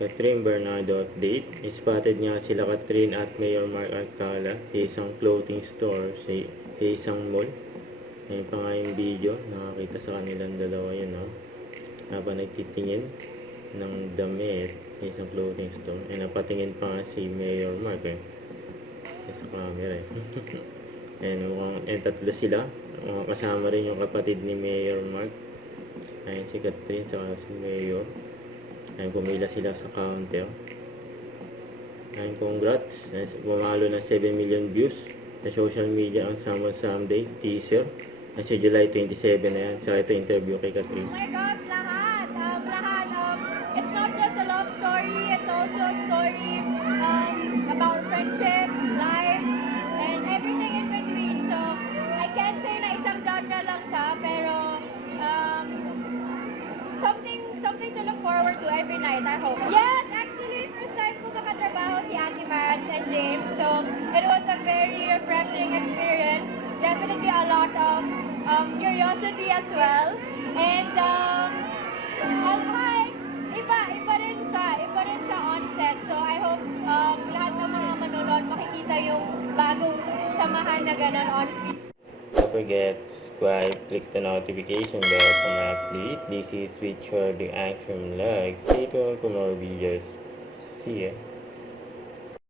Catherine Bernardo update. Spotted nga sila Catherine at Mayor Mark Alcala sa isang clothing store sa isang mall. Ngayon pa nga yung video, nakakita sa kanilang dalawa yun, no? Habang nagtitingin ng damit sa isang clothing store. Napatingin pa nga si Mayor Mark sa camera tatlo sila. Kasama rin yung kapatid ni Mayor Mark. Ayun si Catherine sa si Mayor. Ayun, pumila sila sa counter. Ayun, congrats. Bumalo ng 7 million views sa social media ang Someone Someday teaser. Sa July 27 na yan. So, ito interview kay Catherine. Oh my God, lahat. It's not just a love story. It's also a story about friendship, life, and everything in between. So, I can't say na isang genre lang siya, pero something to look forward to every night, I hope. Yes, actually, first time ko makatrabaho si Ate Marge and James. So, it was a very refreshing experience. Definitely a lot of curiosity as well. And hi, iba rin siya on set. So, I hope lahat ng mga manonood makikita yung bagong samahan na gano'n on screen. Don't forget, subscribe, click the notification bell for my update. This is Richard the Action Vlog. Stay tuned for more videos. See ya.